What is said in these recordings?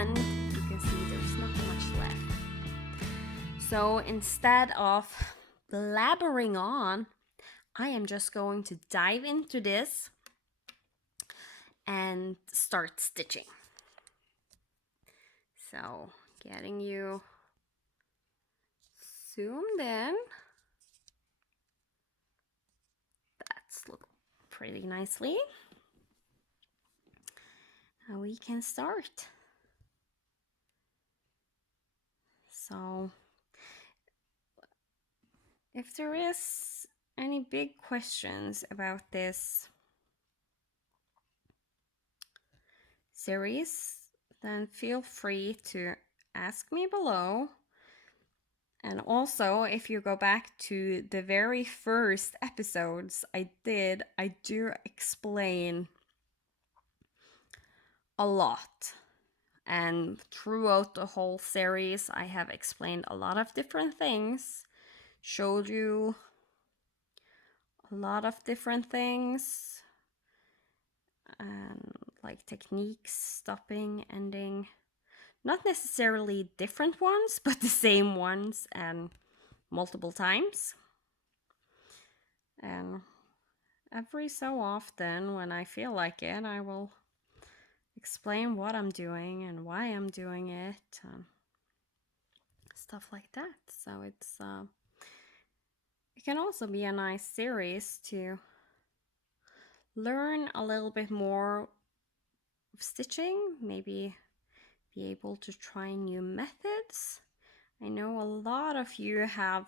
end, you can see there's not much left. So instead of blabbering on, I am just going to dive into this and start stitching. So getting you zoomed in. That's look pretty nicely. Now we can start. So if there is any big questions about this series, then feel free to ask me below. And also, if you go back to the very first episodes I do explain a lot. And throughout the whole series, I have explained a lot of different things, showed you a lot of different things, and like techniques, stopping, ending. Not necessarily different ones, but the same ones and multiple times. And every so often, when I feel like it, I will explain what I'm doing and why I'm doing it, stuff like that. So it can also be a nice series to learn a little bit more of stitching, maybe be able to try new methods. I know a lot of you have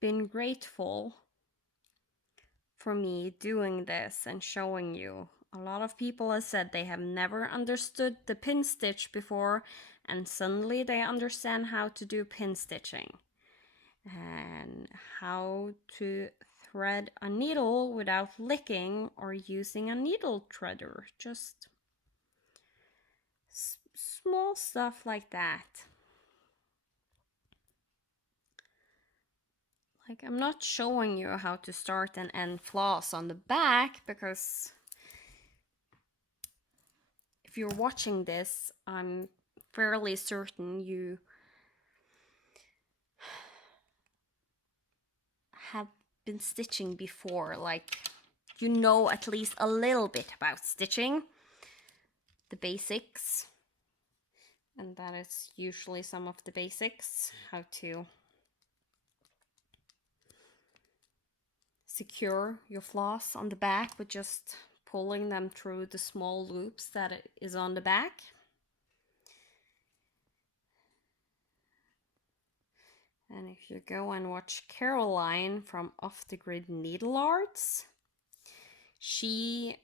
been grateful for me doing this and showing you. A lot of people have said they have never understood the pin stitch before, and suddenly they understand how to do pin stitching and how to thread a needle without licking or using a needle threader. Just small stuff like that. Like, I'm not showing you how to start and end floss on the back, because if you're watching this, I'm fairly certain you have been stitching before. Like, you know at least a little bit about stitching, the basics. And that is usually some of the basics, how to secure your floss on the back with just pulling them through the small loops that it is on the back. And if you go and watch Caroline from Off the Grid Needle Arts, she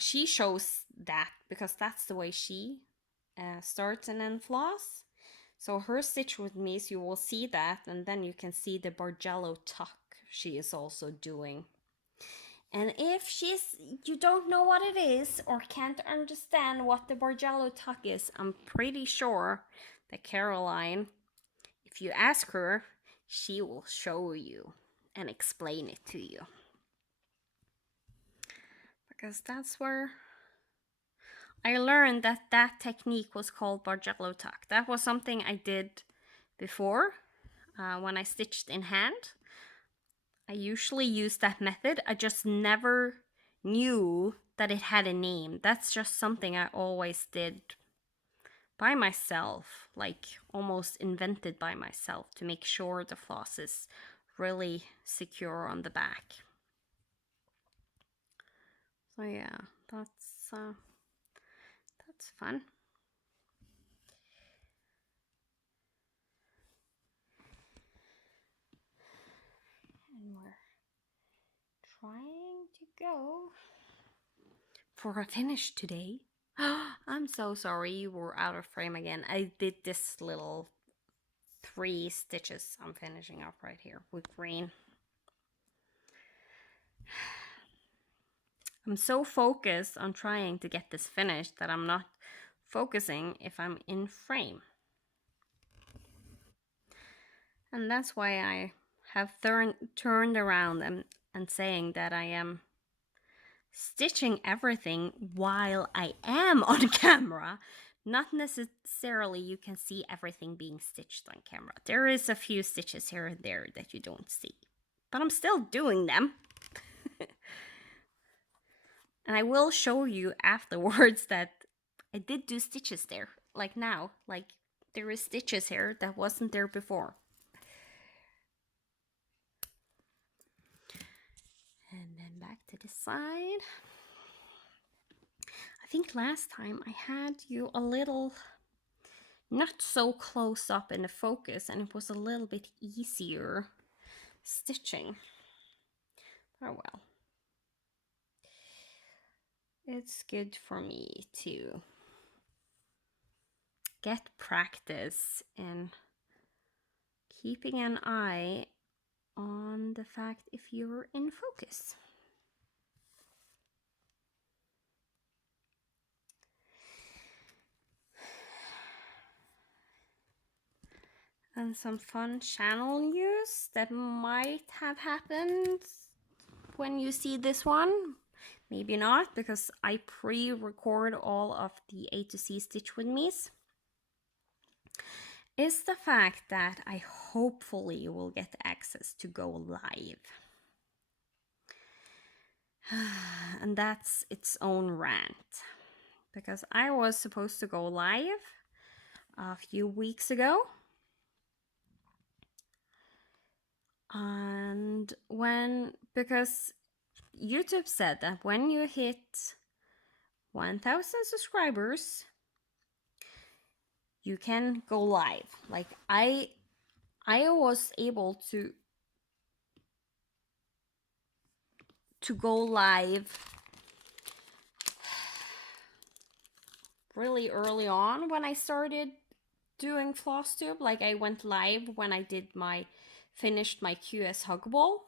shows that, because that's the way she starts and ends floss. So her stitch with me, so you will see that, and then you can see the Bargello tuck she is also doing. And if you don't know what it is or can't understand what the Bargello tuck is, I'm pretty sure that Caroline, if you ask her, she will show you and explain it to you. Because that's where I learned that technique was called Bargello tuck. That was something I did before when I stitched in hand. I usually use that method. I just never knew that it had a name. That's just something I always did by myself, like almost invented by myself, to make sure the floss is really secure on the back. So yeah, that's fun. And we're trying to go for a finish today. I'm so sorry you were out of frame again. I did this little 3 stitches I'm finishing up right here with green. I'm so focused on trying to get this finished that I'm not focusing if I'm in frame. And that's why I have turned around and saying that I am stitching everything while I am on camera. Not necessarily you can see everything being stitched on camera. There is a few stitches here and there that you don't see, but I'm still doing them. And I will show you afterwards that I did do stitches there, like now. Like, there is stitches here that wasn't there before. And then back to the side. I think last time I had you a little not so close up in the focus, and it was a little bit easier stitching. Oh well. It's good for me to get practice in keeping an eye on the fact if you're in focus. And some fun channel news that might have happened when you see this one. Maybe not, because I pre-record all of the A to C Stitch With Me's. Is the fact that I hopefully will get access to go live. And that's its own rant. Because I was supposed to go live a few weeks ago. And because YouTube said that when you hit 1,000 subscribers, you can go live. Like, I was able to go live really early on when I started doing FlossTube. Like, I went live when I did finished my QS Hug Ball.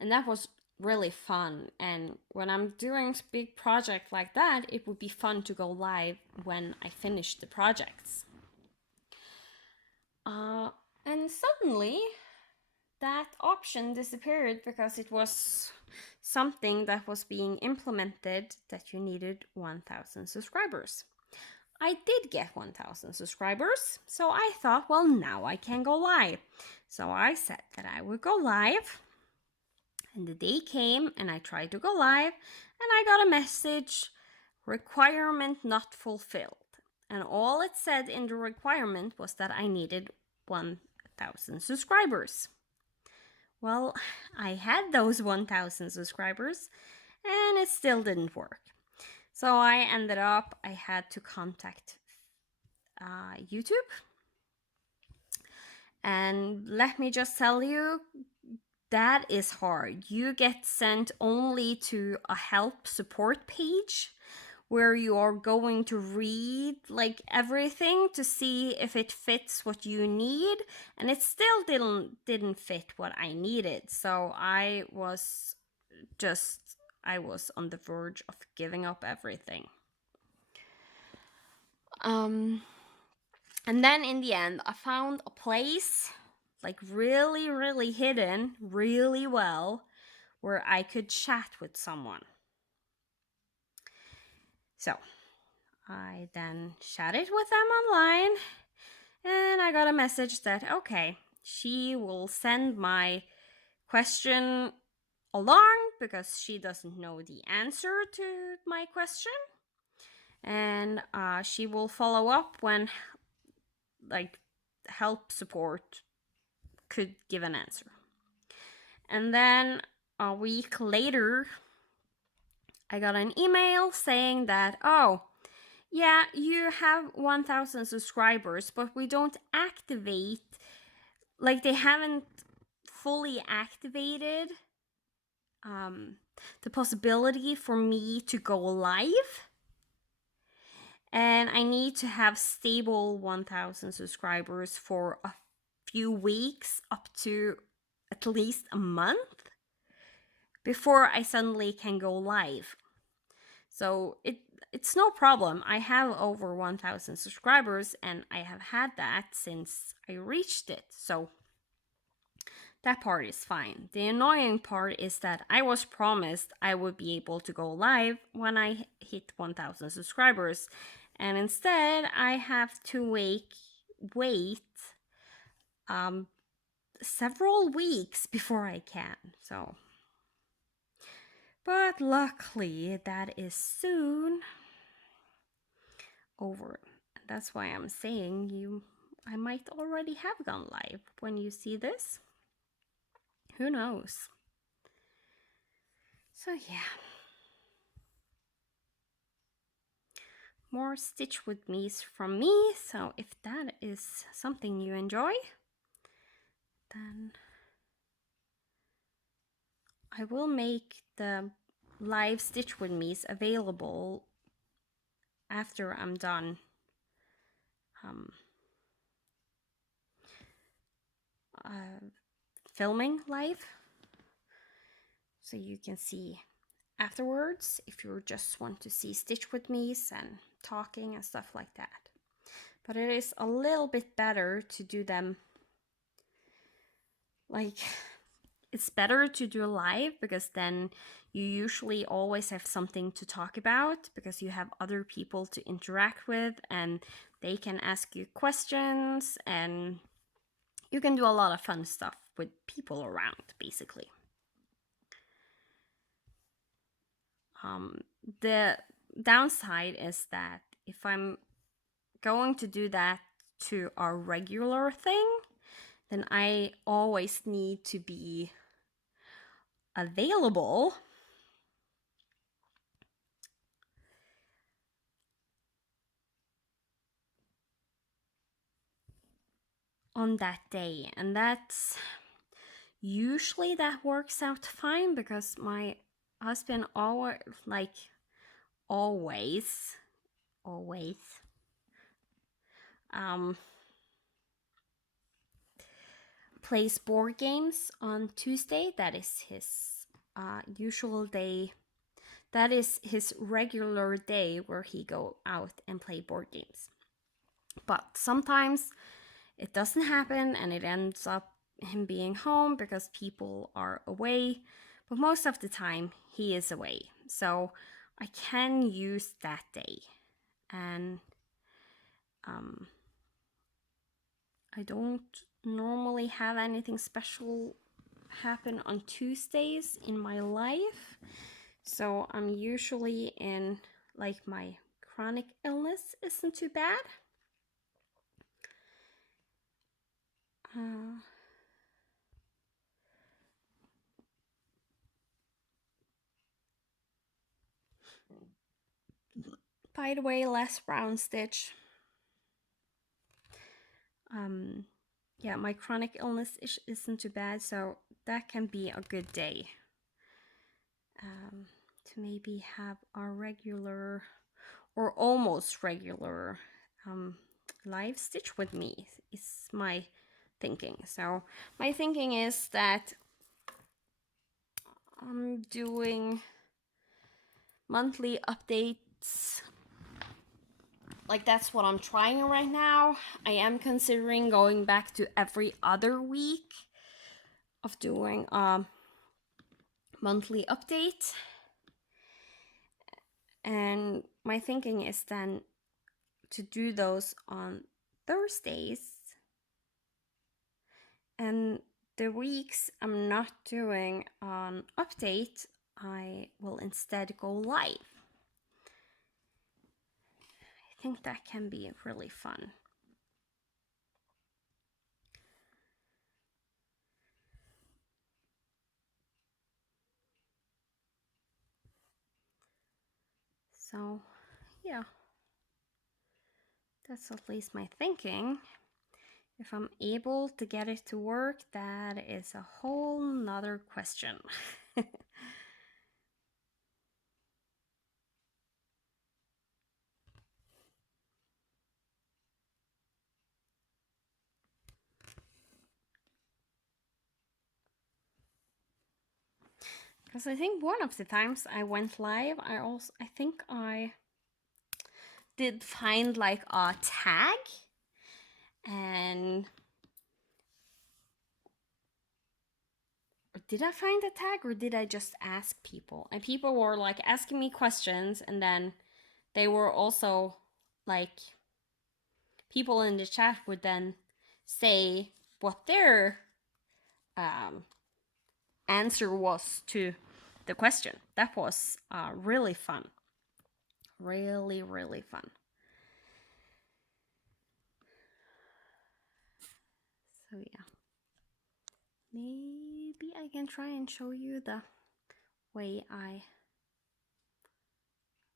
And that was really fun. And when I'm doing a big project like that, it would be fun to go live when I finish the projects. And suddenly that option disappeared because it was something that was being implemented that you needed 1,000 subscribers. I did get 1,000 subscribers, so I thought, well, now I can go live. So I said that I would go live, and the day came and I tried to go live, and I got a message, requirement not fulfilled. And all it said in the requirement was that I needed 1,000 subscribers. Well, I had those 1,000 subscribers, and it still didn't work. So I had to contact YouTube. And let me just tell you, that is hard. You get sent only to a help support page where you are going to read like everything to see if it fits what you need, and it still didn't fit what I needed. So I was on the verge of giving up everything. And then in the end, I found a place like really, really hidden, really well, where I could chat with someone. So I then chatted with them online, and I got a message that, okay, she will send my question along because she doesn't know the answer to my question. And she will follow up when like help support could give an answer. And then a week later, I got an email saying that, oh, yeah, you have 1,000 subscribers, but we don't activate, like they haven't fully activated the possibility for me to go live. And I need to have stable 1,000 subscribers for a few weeks, up to at least a month, before I suddenly can go live. So it's no problem. I have over 1,000 subscribers, and I have had that since I reached it. So That part is fine. The annoying part is that I was promised I would be able to go live when I hit 1,000 subscribers, and instead I have to wait um, several weeks before I can. So, but luckily that is soon over. That's why I'm saying I might already have gone live when you see this. Who knows? So yeah. More Stitch with Me's from me. So if that is something you enjoy, then I will make the live Stitch with Me's available after I'm done filming live, so you can see afterwards if you just want to see Stitch with Me's and talking and stuff like that. But it is a little bit better to do them like, it's better to do live because then you usually always have something to talk about because you have other people to interact with and they can ask you questions and you can do a lot of fun stuff with people around, basically. The downside is that if I'm going to do that to our regular thing, then I always need to be available on that day, and that's usually that works out fine because my husband always um plays board games on Tuesday. That is his usual day. That is his regular day where he go out and play board games. But sometimes it doesn't happen and it ends up him being home because people are away. But most of the time he is away. So I can use that day. And I don't normally have anything special happen on Tuesdays in my life. So I'm usually in, like, my chronic illness isn't too bad. By the way, less brown stitch. Yeah, my chronic illness isn't too bad, so that can be a good day to maybe have a regular or almost regular live Stitch with Me is my thinking. So my thinking is that I'm doing monthly updates. Like, that's what I'm trying right now. I am considering going back to every other week of doing a monthly update. And my thinking is then to do those on Thursdays. And the weeks I'm not doing an update, I will instead go live. I think that can be really fun. So, yeah, that's at least my thinking. If I'm able to get it to work, that is a whole nother question. Because I think one of the times I went live, I think I did find like a tag, and did I find a tag or did I just ask people? And people were like asking me questions, and then they were also like, people in the chat would then say what their um, answer was to the question. That was really fun. Really, really fun. So, yeah. Maybe I can try and show you the way I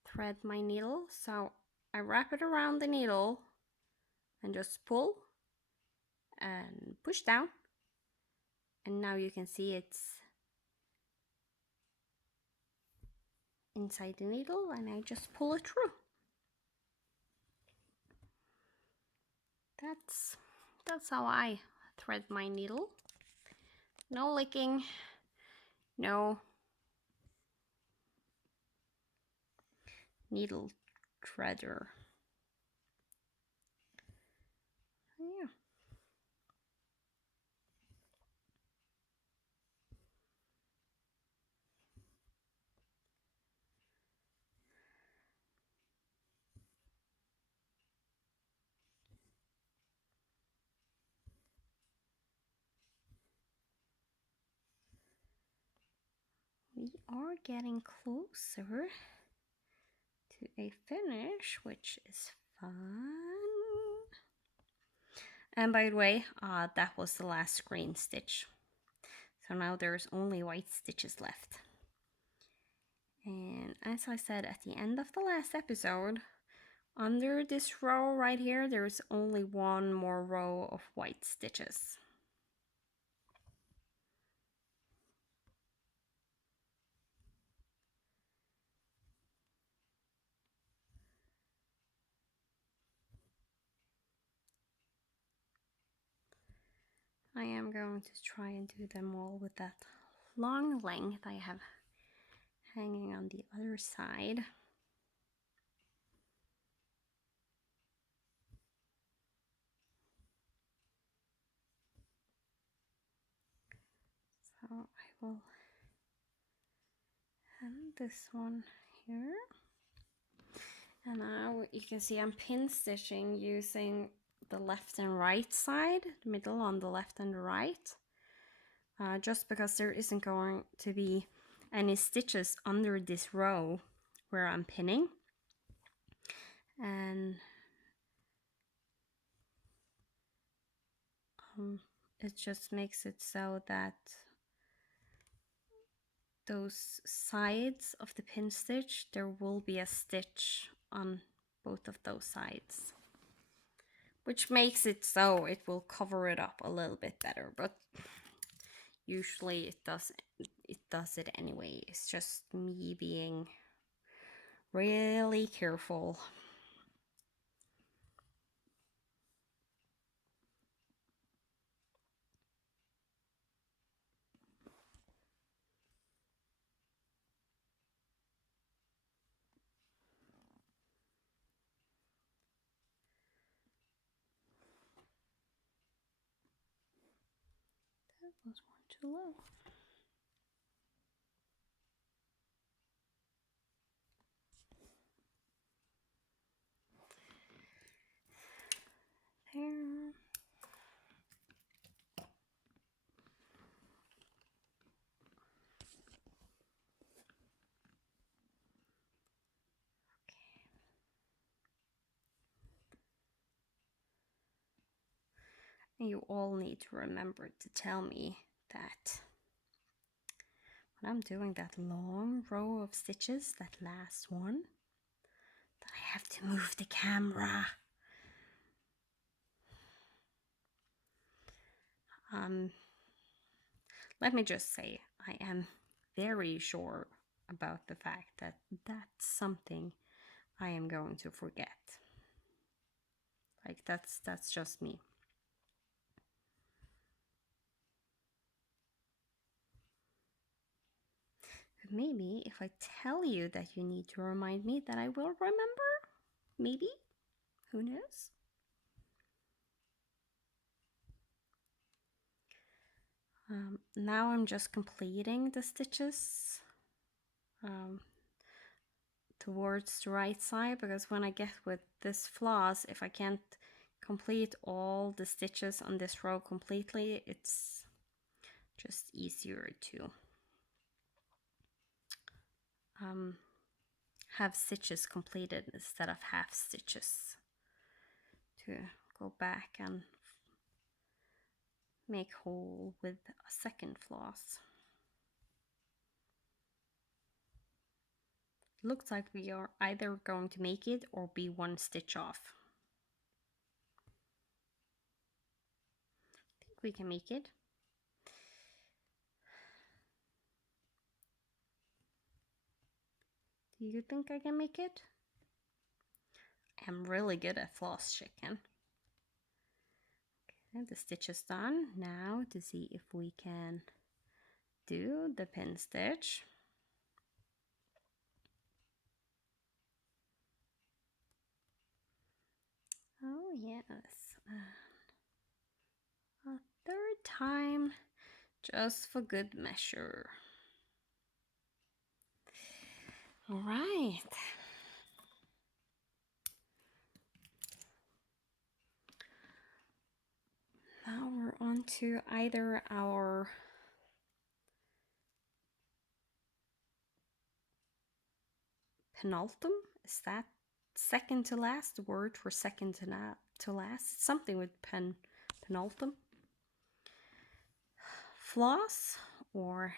thread my needle. So I wrap it around the needle and just pull and push down. And now you can see it's inside the needle, and I just pull it through. That's how I thread my needle. No licking, no needle threader. Yeah. We are getting closer to a finish, which is fun. And by the way, that was the last green stitch. So now there's only white stitches left. And as I said at the end of the last episode, under this row right here, there's only one more row of white stitches. I am going to try and do them all with that long length I have hanging on the other side. So I will end this one here. And now you can see I'm pin stitching using the left and right side, the middle on the left and the right. Just because there isn't going to be any stitches under this row where I'm pinning. And it just makes it so that those sides of the pin stitch, there will be a stitch on both of those sides, which makes it so it will cover it up a little bit better, but usually it does it anyway. It's just me being really careful. That was one too low. There. And you all need to remember to tell me that when I'm doing that long row of stitches, that last one, that I have to move the camera. Let me just say, I am very sure about the fact that that's something I am going to forget. Like that's just me. But maybe if I tell you that you need to remind me, that I will remember. Maybe. Who knows? Now I'm just completing the stitches towards the right side, because when I get with this floss, if I can't complete all the stitches on this row completely, it's just easier to have stitches completed instead of half stitches, to go back and make whole with a second floss. Looks like we are either going to make it or be one stitch off. I think we can make it. Do you think I can make it? I'm really good at floss chicken. Okay, the stitch is done. Now to see if we can do the pin stitch. Oh yes, a third time, just for good measure. All right. Now we're on to either our penultimate, is that second to last, the word for second to last, something with penultimate floss, or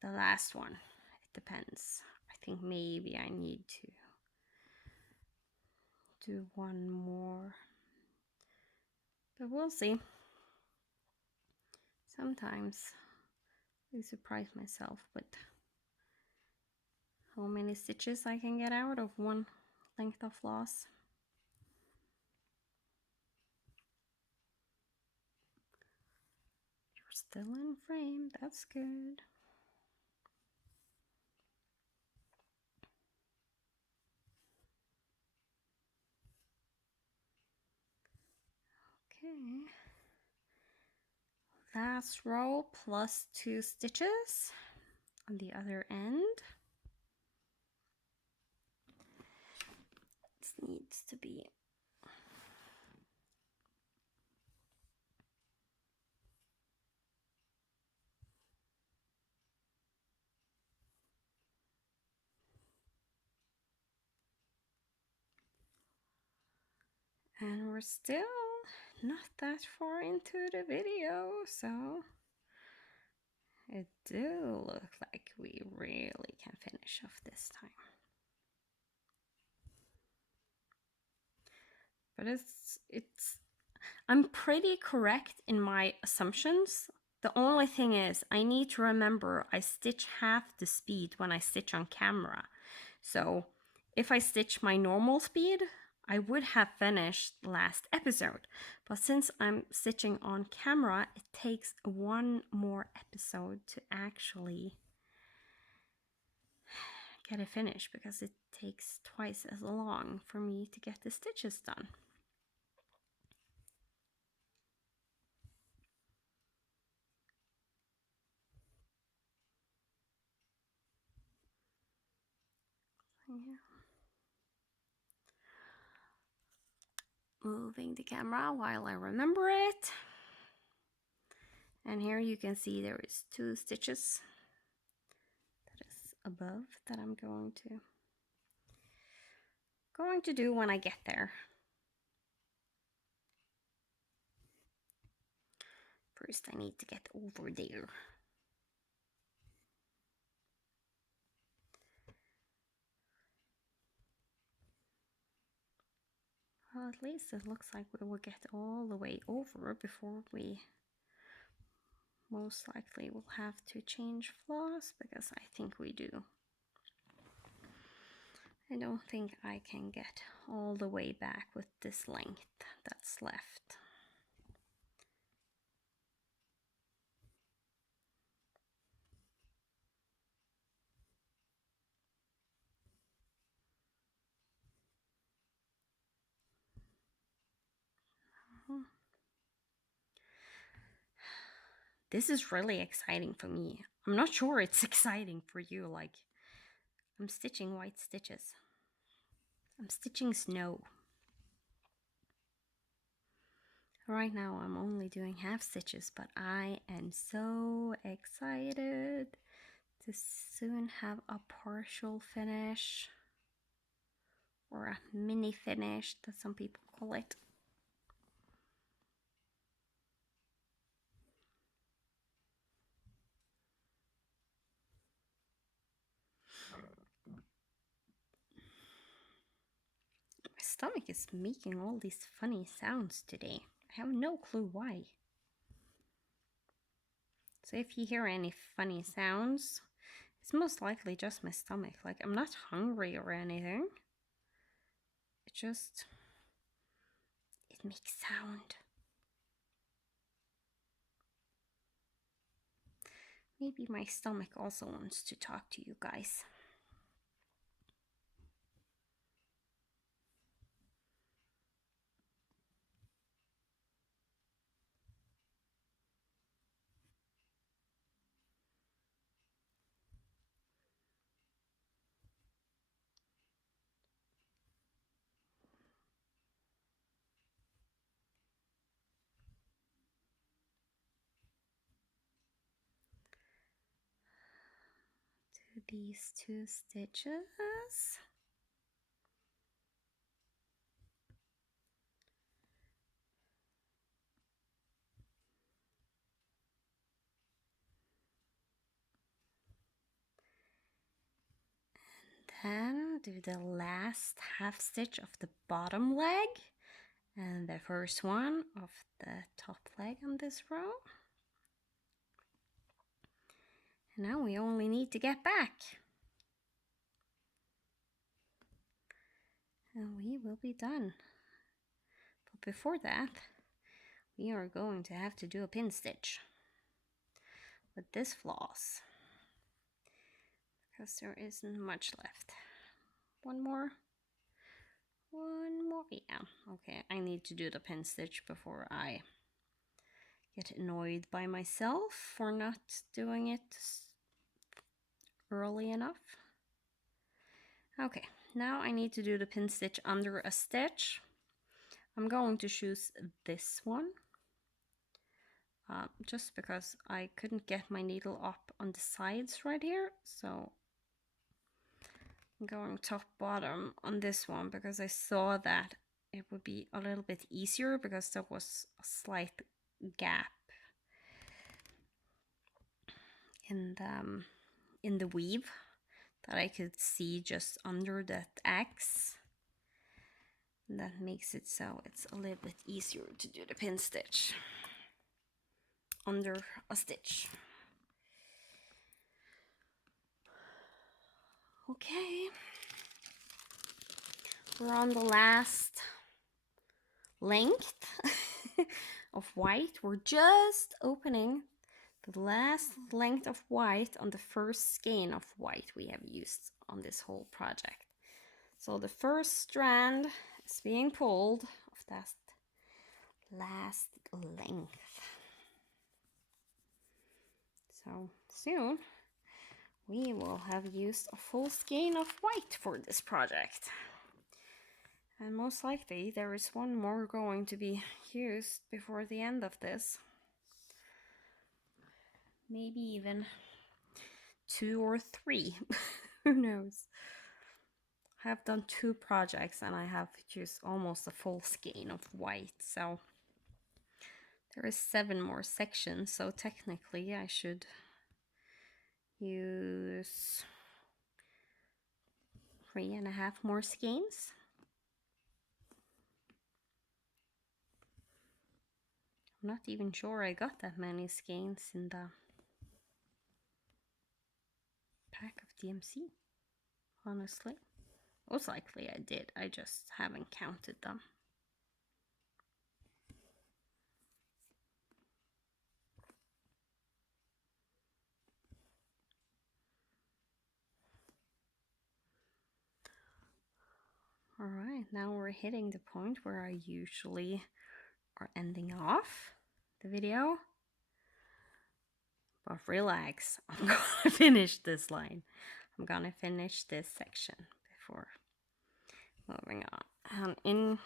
the last one. It depends. I think maybe I need to do one more, but we'll see. Sometimes I surprise myself with how many stitches I can get out of one length of floss. You're still in frame, that's good. Okay, last row plus 2 stitches on the other end. This needs to be and we're still not that far into the video, so it do look like we really can finish off this time. But I'm pretty correct in my assumptions. The only thing is I need to remember I stitch half the speed when I stitch on camera. So if I stitch my normal speed, I would have finished last episode. But since I'm stitching on camera, it takes one more episode to actually get it finished, because it takes twice as long for me to get the stitches done. Yeah. Moving the camera while I remember it. And here you can see there is 2 stitches that is above that I'm going to do when I get there. First I need to get over there. Well, at least it looks like we will get all the way over before we most likely will have to change floss, because I think we do. I don't think I can get all the way back with this length that's left. This is really exciting for me. I'm not sure it's exciting for you. Like, I'm stitching white stitches. I'm stitching snow. Right now I'm only doing half stitches, but I am so excited to soon have a partial finish, or a mini finish that some people call it. My stomach is making all these funny sounds today. I have no clue why. So if you hear any funny sounds, it's most likely just my stomach. Like, I'm not hungry or anything. It makes sound. Maybe my stomach also wants to talk to you guys. Do these 2 stitches. Then do the last half stitch of the bottom leg and the first one of the top leg on this row. And now we only need to get back. And we will be done. But before that, we are going to have to do a pin stitch with this floss, because there isn't much left. One more. Yeah, okay, I need to do the pin stitch before I get annoyed by myself for not doing it early enough. Okay, now I need to do the pin stitch under a stitch. I'm going to choose this one, just because I couldn't get my needle up on the sides right here, so I'm going top bottom on this one because I saw that it would be a little bit easier because there was a slight gap in the weave that I could see just under that X. And that makes it so it's a little bit easier to do the pin stitch under a stitch. Okay, we're on the last length of white. We're just opening the last length of white on the first skein of white we have used on this whole project. So the first strand is being pulled of that last length. So soon we will have used a full skein of white for this project. And most likely there is one more going to be used before the end of this. Maybe even 2 or 3. Who knows? I have done 2 projects and I have used almost a full skein of white, so there is 7 more sections, so technically I should use 3.5 more skeins. I'm not even sure I got that many skeins in the pack of DMC, honestly. Most likely I did, I just haven't counted them. Alright, now we're hitting the point where I usually are ending off the video. But relax, I'm gonna finish this line. I'm gonna finish this section before moving on. And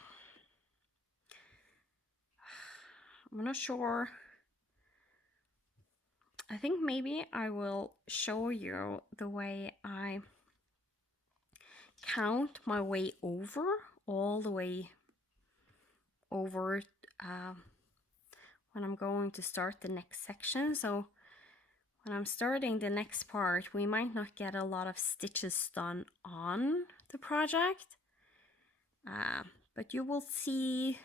I'm not sure. I think maybe I will show you the way I count my way over, all the way over when I'm going to start the next section. So when I'm starting the next part, we might not get a lot of stitches done on the project, but you will see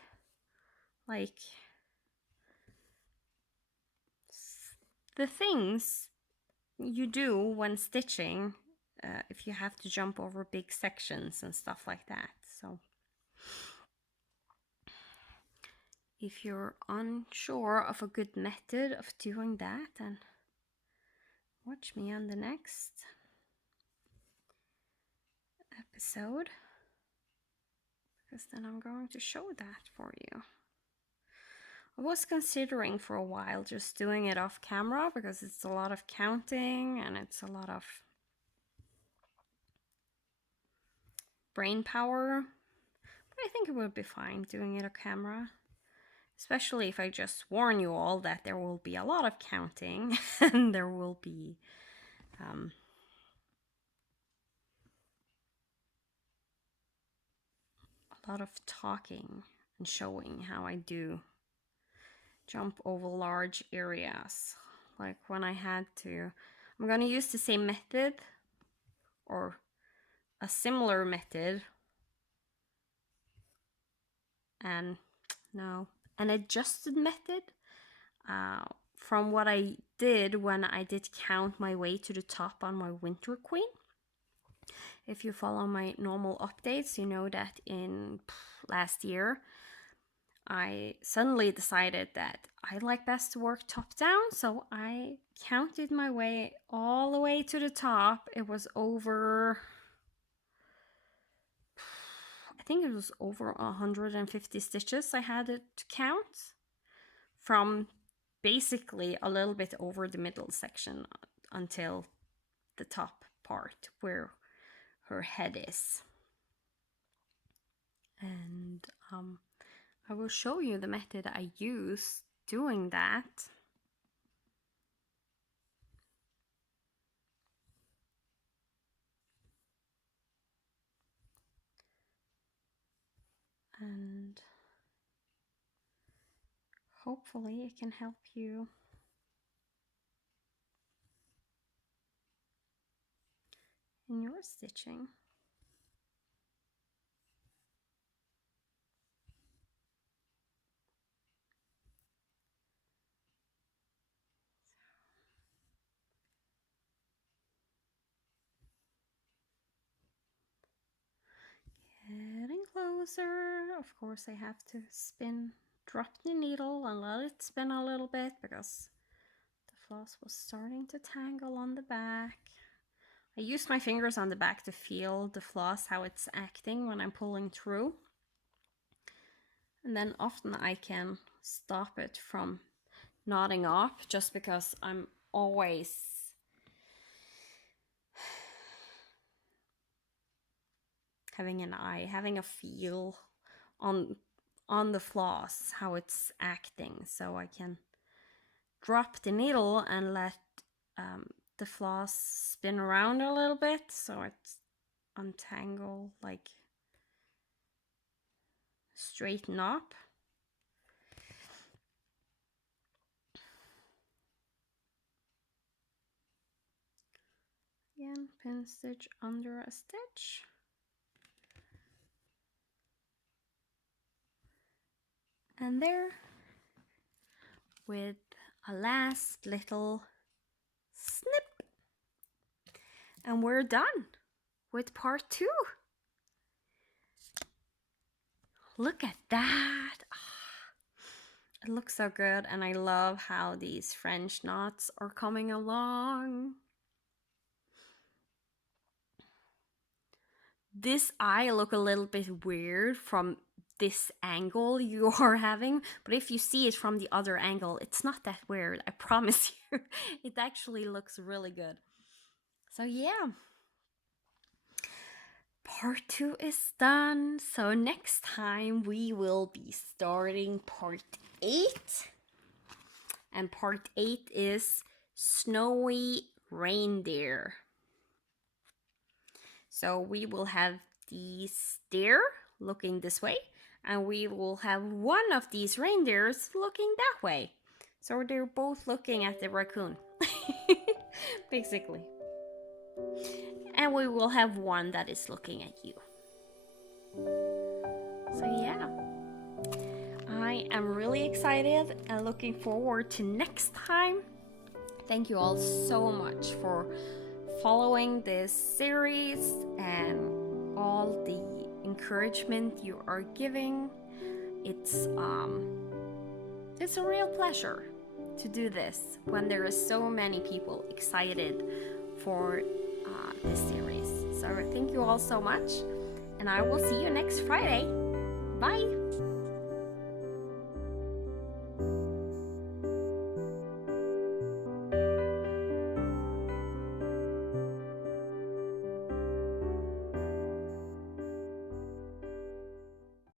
like the things you do when stitching if you have to jump over big sections and stuff like that. So if you're unsure of a good method of doing that, then watch me on the next episode, because then I'm going to show that for you. I was considering for a while just doing it off camera because it's a lot of counting and it's a lot of brain power, but I think it would be fine doing it on camera, especially if I just warn you all that there will be a lot of counting and there will be a lot of talking and showing how I do jump over large areas. Like when I had to, I'm gonna use the same method or a similar method and no, an adjusted method from what I did when I did count my way to the top on my Winter Queen. If you follow my normal updates, you know that in last year I suddenly decided that I like best to work top down, so I counted my way all the way to the top. It was over, I think it was over 150 stitches I had to count, from basically a little bit over the middle section until the top part where her head is. And I will show you the method I use doing that. And hopefully it can help you in your stitching. Getting closer. Of course, I have to drop the needle and let it spin a little bit because the floss was starting to tangle on the back. I used my fingers on the back to feel the floss, how it's acting when I'm pulling through. And then often I can stop it from knotting up just because I'm always having an eye, having a feel on the floss, how it's acting, so I can drop the needle and let the floss spin around a little bit so it's untangle, like straighten up. Again, pin stitch under a stitch. And there, with a last little snip, and we're done with part 2. Look at that. It looks so good, and I love how these French knots are coming along. This eye look a little bit weird from this angle you are having, but if you see it from the other angle, it's not that weird, I promise It actually looks really good. So yeah, part 2 is done. So next time we will be starting part 8. And part 8 is snowy reindeer. So we will have these deer looking this way, and we will have one of these reindeers looking that way. So they're both looking at the raccoon, basically. And we will have one that is looking at you. So yeah, I am really excited and looking forward to next time. Thank you all so much for following this series and all the encouragement you are giving. It's a real pleasure to do this when there are so many people excited for this series. So thank you all so much, and I will see you next Friday. Bye!